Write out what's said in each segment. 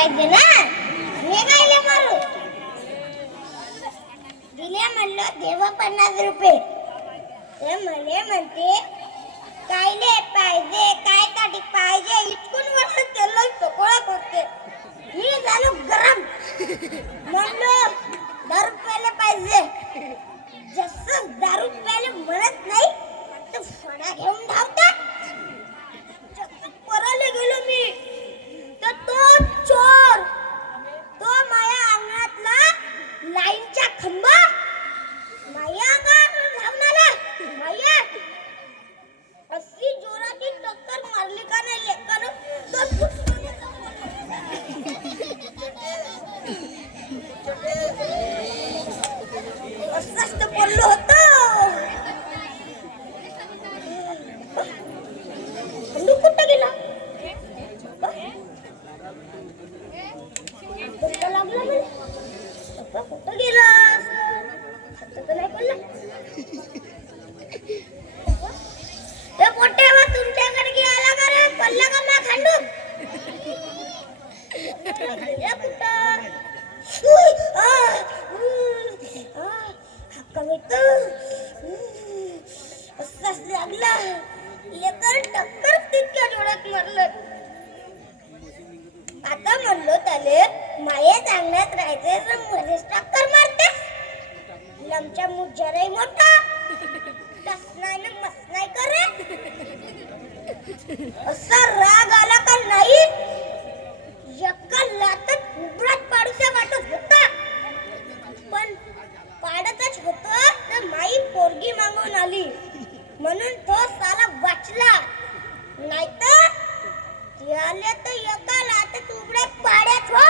पाहिजे ना. हे गायले मारू दिले म्हणलं देवा 50 रुपये. ते मले म्हणते कायले पाहिजे काय साठी पाहिजे इतकून वर्ष त्याला सकोळा करते. मी झालो गरम म्हणलो 10 रुपयाला पाहिजे. जसं 10 रुपयाला म्हणत नाही तर फडा घेऊन धावतात. परले गेलो मी तर तो चोर तो माया अंगणातला लाईनचा खंबा माया अंगावर धावून आला. माया अशी जोराची टक्कर मारली का नाही एकानं तर असंच तर बोललो होतो. खंडू कुठं गेला? लागला मला कुठं गेला आता तर नाही पडला. ते पोट्यावर तुमच्याकडे गेला का रे? पडला का ना खंडू? कुठं असाच लागला लेकर टक्कर तितक्या डोळ्यात मारलं. आता म्हणलो त्याले माये अंगणात राहायचे तर मध्येच टक्कर मारते. लमच्या मुज्जरही मोठा टसनाने मसनाय करे. असा राग आला का नाही एका लातात उबरात पाडूसा वाटत होता. पण पाडतच होत तर माई पोरगी मागून आली म्हणून तो साला वाचला. नाहीतर त्याले तर एका लातात उबरात पाड्यात हो.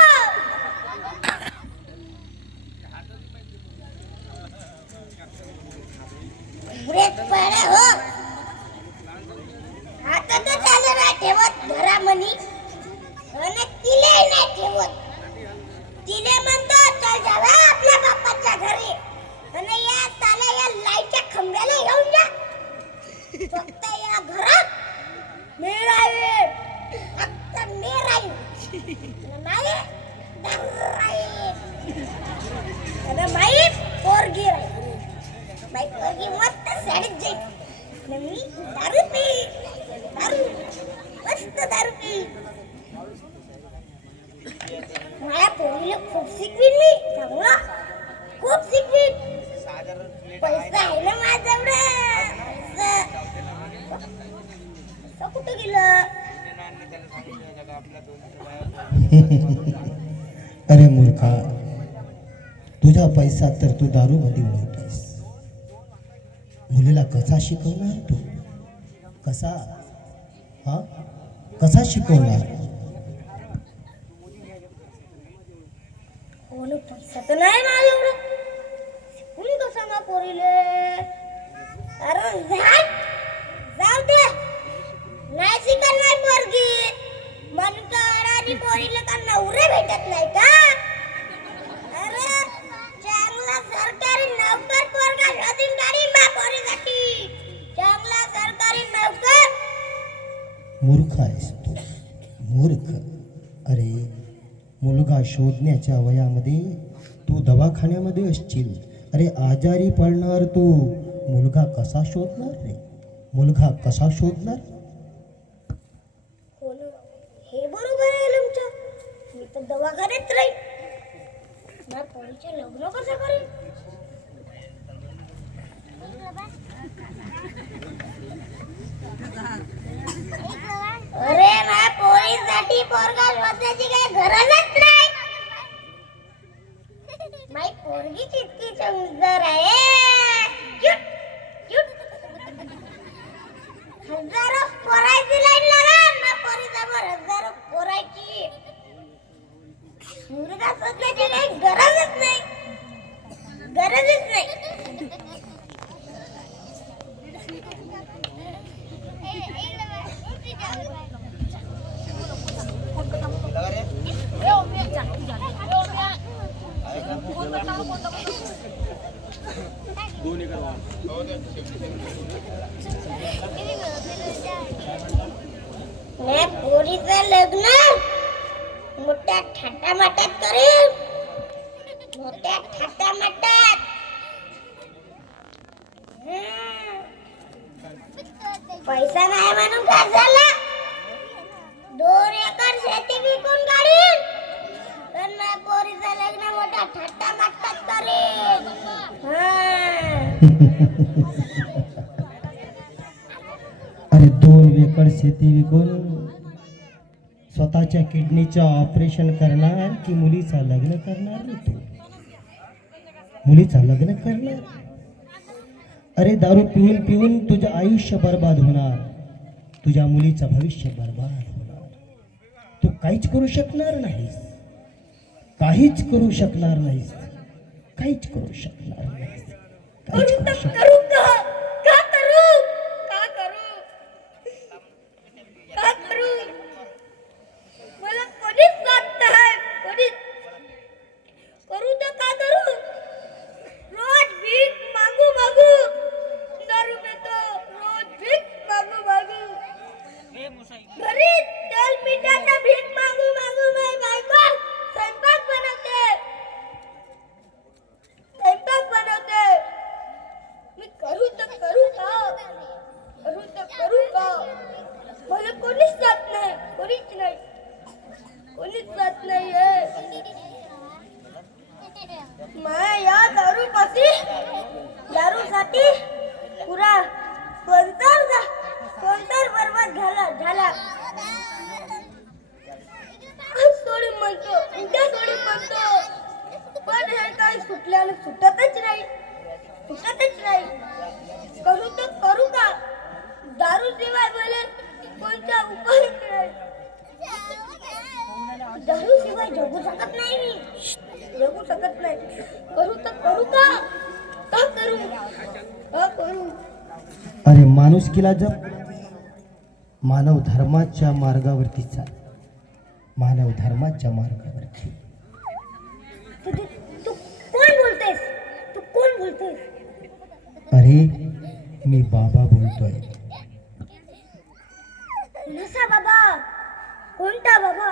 उबरात पाड्या हो आता तर चालू नाही ठेवत घरामनी आणि तिले नाही ठेवत. तिले म्हणतो चल जावा आपल्या बापाच्या घरी आणि या साला या लाईटच्या खंब्याला घेऊन जा. फक्त या घरात मी राहील फक्त मी राहील नाही आणि बाई पोरगी राहील. बाई पोरगी मस्त शाळेत जाईल. मी दारू पी दारू मस्त दारू पी. माझ्या पोरीला खूप शिकवीन मी चांगला खूप शिकवीन. पैसा आहे ना माझ्याकडे. कुठं गेलं? अरे मूर्खा तुझा पैसा तर तू दारू मध्ये उडवतोस. मुलीला कसा शिकवणार तू? कसा कसा शिकवणार? कोण पैसा तर नाही माझ्याकडे. शिकून कसा ना पोरीले? अरे जाऊ दे नाही शिकत नाही पोरगी म्हणून का अडाणी पोरीला का नवरे भेटत नाही का? अरे चांगला सरकारी नोकर पोरगा शोधून काढीन बा पोरीसाठी. चांगला सरकारी नोकर. मूर्ख आहेस तू मूर्ख. अरे मुलगा शोधण्याच्या वयामध्ये तू दवाखान्यामध्ये असशील. अरे आजारी पडणार तू. मुलगा कसा शोधणार रे? मुलगा कसा शोधणार? हे बरोबर आहे तुमचं. मी तर दवाखान्यात राहील. ना पोरीचे लग्न कसं करीन? अरे ना पोरीसाठी पोरगा शोधण्याची काही गरजच नाही. माई पोरगी किती सुंदर आहे. Cute cute. हजारो पोरायची लाईन लागा ना पोरीसमोर हजारो पोरायची. मुलगा शोधण्याची काही गरजच नाही. गरजच नाही. पोरीचं लग्न मोठ्या थाटामाटात करीन, मोठ्या थाटामाटात. पैसा नाही म्हणून काय झालं? 2 एकर शेती विकून काढीन, पण माझ्या पोरीचं लग्न मोठ्या थाटामाटात करीन. अरे 2 एकर शेती विकून स्वतःच्या किडनीचं ऑपरेशन करणार की मुलीचं लग्न करणार रे तू? मुलीचं लग्न करणार? अरे दारू पिऊन पिऊन तुझं आयुष्य बर्बाद होणार, तुझ्या मुलीचं भविष्य बर्बाद होणार. तू काहीच करू शकणार नाहीस, काहीच करू शकणार नाहीस, काहीच करू शकणार नाहीस, काहीच करू शकणार. करू का? का करू? का करू? का करू? मला कोणीच साथ नाही, कोणीच. करू तर का करू? रोज भीक मागू मागू दारू पितो, रोज भीक मागू मागू. घरी तेल पिठाचा भीक मागू मागू माझी बायको स्वयंपाक बनवते, स्वयंपाक बनवते. मी करू तर करू का? करू तर करू का? मला कोणीच जात नाही, कोणीच नाही, कोणीच जात नाहीये. मैं या दारूसाठी पुरा संसार बर्बाद झाला. आज सोडी म्हणतो, उद्या सोडी म्हणतो, पण हे काही सुटल्याने सुटतच नाही. करू तर करू का? दारू शिवाय मला कोणता उपाय नाही. दारू शिवाय जगू शकत नाही मी, जगू शकत नाही. करू तर करू का? का करू? का करू? अरे माणुसकीला जप, मानव धर्माच्या मार्गावरती चाल, मानव धर्माच्या मार्गावरती. तू कोण बोलतेस? तू कोण बोलतेस? अरे मी बाबा बोलतोय. नसा बाबा? कोणता बाबा?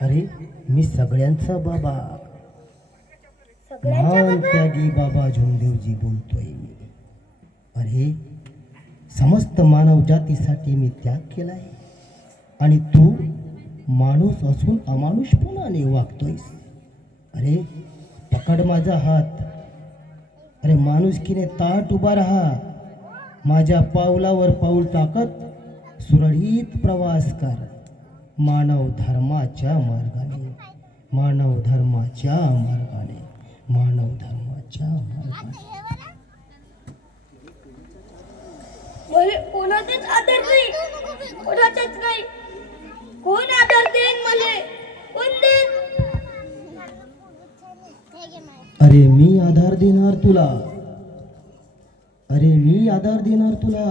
अरे मी सगळ्यांचा बाबा, सगळ्यांचा महान बाबा? त्यागी बाबा झोंदेवजी बोलतोय मी. अरे समस्त मानव जातीसाठी मी त्याग केलाय आणि तू माणूस असून अमानुषपणाने वागतोयस. अरे पकड माझा हात, अरे माणुसकीने ताट उभा राहा, माझ्या पावलावर पाऊल टाकत सुरळीत प्रवास कर, मानव धर्माच्या मार्गाने, मानव धर्माच्या मार्गाने, मानव धर्माच्या मार्गाने. मला कोणाचाच आदर नाही, कोणाचाच नाही. कोण आदर देईन मला? कोण देईन? अरे मी आधार देणार तुला, अरे मी आधार देणार तुला.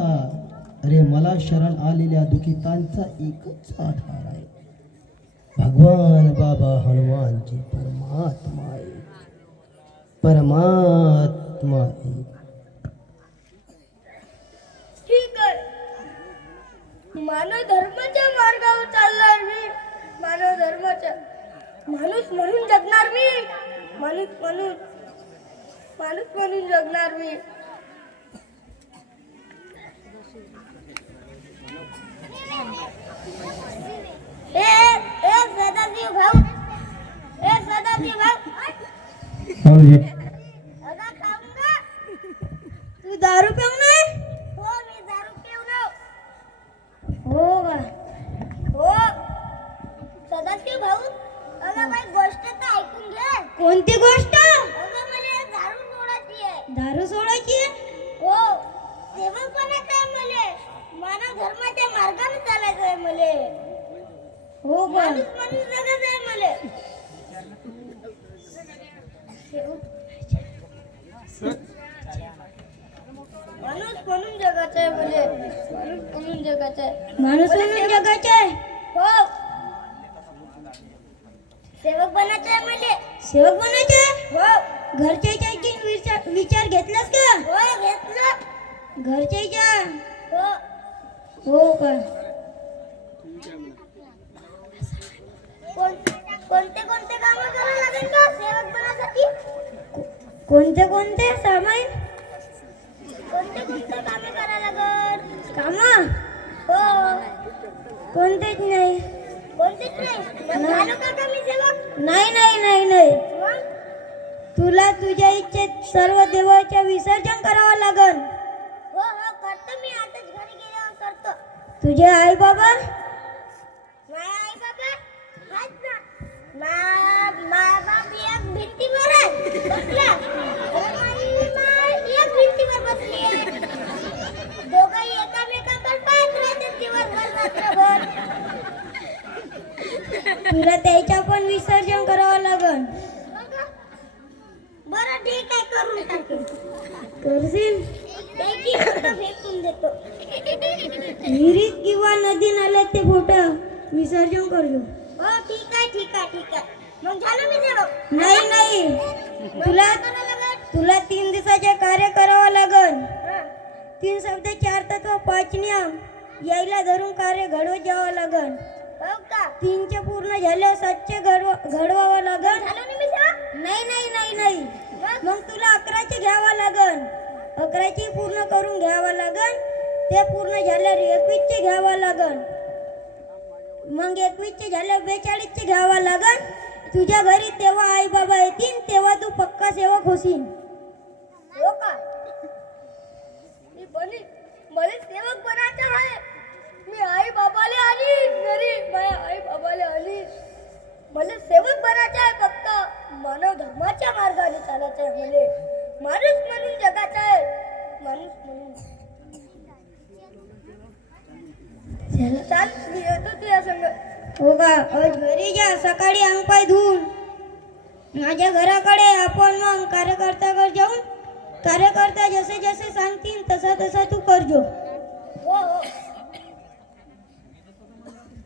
अरे मला शरण आलेल्या दुखितांचा एकच आधार आहे, भगवान बाबा हनुमानजी परमात्मा आहे, परमात्मा आहे. ठीक आहे, मानव धर्माच्या मार्गावर चालणार मी. मानव धर्माच्या, माणूस म्हणून जगणार मी, माणूस म्हणून जगणार मी. सदाशिव भाऊ, सदाशिव भाऊ, अगं खाऊंगा. तू दारू पिऊ नये? हो मी दारू पिऊ. हो का? हो. सदाशिव भाऊ, अगं माझी गोष्ट तर ऐकून घे. कोणती गोष्ट? अगं मला दारू सोडायची आहे. दारू सोडायची आहे? हो. सेवकपणाचं आहे मला, मानव धर्माच्या मार्गाने चालायचं आहे मला. हो का? माणूस म्हणून जगायचं आहे मला. माणूस म्हणून जगायचं आहे मला, माणूस म्हणून जगायचं आहे. माणूस म्हणून जगायचं आहे? हो. सेवक बनायचं आहे मला. सेवक बनायचं आहे? हो. घरच्याच्या विचार घेतलास का? हो घेतलं. घरच्याच्या? हो. हो का? कोणते कोणते कामं करावं लागेल का सेवक बनासाठी? कोणते कोणते सामान? कोणते कोणते कामे करावं लागेल? कामं? हो. कोणतेच नाही. कोणतेच नाही? मग झालो का मी सेवक? नाही नाही नाही नाही. मग? तुला तुझ्या इच्छेत सर्व देवाच्या विसर्जन करावं लागेल. हो हो करतो मी, आताच घरी गेल्यावर करतो. तुझे आई बाबा? माझे आई बाबा आहेत ना. माझा बाप एक भिंतीवर आहे बसला. आणि माई एक भिंतीवर बसली आहे. दोघंही एकामेकांकडे पाहत राहतात दिवसभर रात्रभर. तुला त्याच्या पण विसर्जन करावं लागेल. बरं ठीक आहे, करून टाकेन. करशील? त्याची फोटो फेकून देतो. विहिरीत किंवा नदी नाल्यात ते फोटो विसर्जन करतो. हो ठीक आहे ठीक आहे ठीक आहे. मग झालं मी सेवक? नाही नाही, तुला 3 दिवसाचे कार्य करावं लागेल. 3 शब्द 4 तत्व 5 नियम यायला धरून कार्य घडवत जावं लागेल. हो का? 3चे पूर्ण झाल्यावर 7चे घडवावं लागेल. नाही नाही नाही नाही, मग तुला 11चे घ्यावं लागेल. 11चे पूर्ण करून घ्यावं लागेल. ते पूर्ण झाल्यावर 21चे घ्यावं लागेल. मग 21चे झाल्यावर 42चे घ्यावं लागेल. तुझ्या घरी तेव्हा आई बाबा येतील, तेव्हा तू पक्का सेवक होशील. हो का? मला सेवक बनायचं आहे. मी आई बाबाले आली घरी, माझ्या आई बाबाले आली. मला सेवक बनायचं आहे. फक्त मानव धर्माच्या मार्गाने चालायचं आहे. मला माणूस म्हणून जगायचं आहे. माणूस म्हणून चाल, मी येतो तुझ्या संग. हो का? घरी जा, सकाळी अंग पाय धुवून माझ्या घराकडे. आपण मग कार्यकर्त्याकडे जाऊन कार्यकर्ता जसे जसे सांगतील तसा तसा तू करजो. हो हो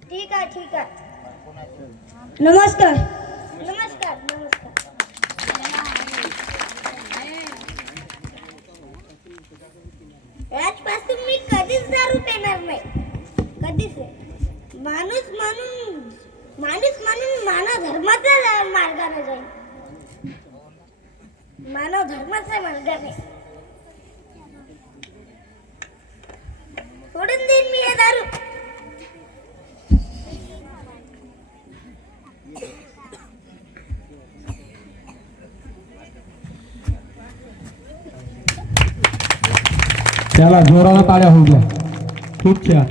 ठीक आहे ठीक आहे. नमस्कार नमस्कार नमस्कार. आजपासून मी कधीच दारू पिणार नाही. कधीच नाही. माणूस म्हणून मानव धर्माचा मार्गाने जाईल. मानव धर्माचा मार्गाने सोडून देईन मी हे दारू. त्याला जोरानं टाळ्या होऊ द्या. खूप छान.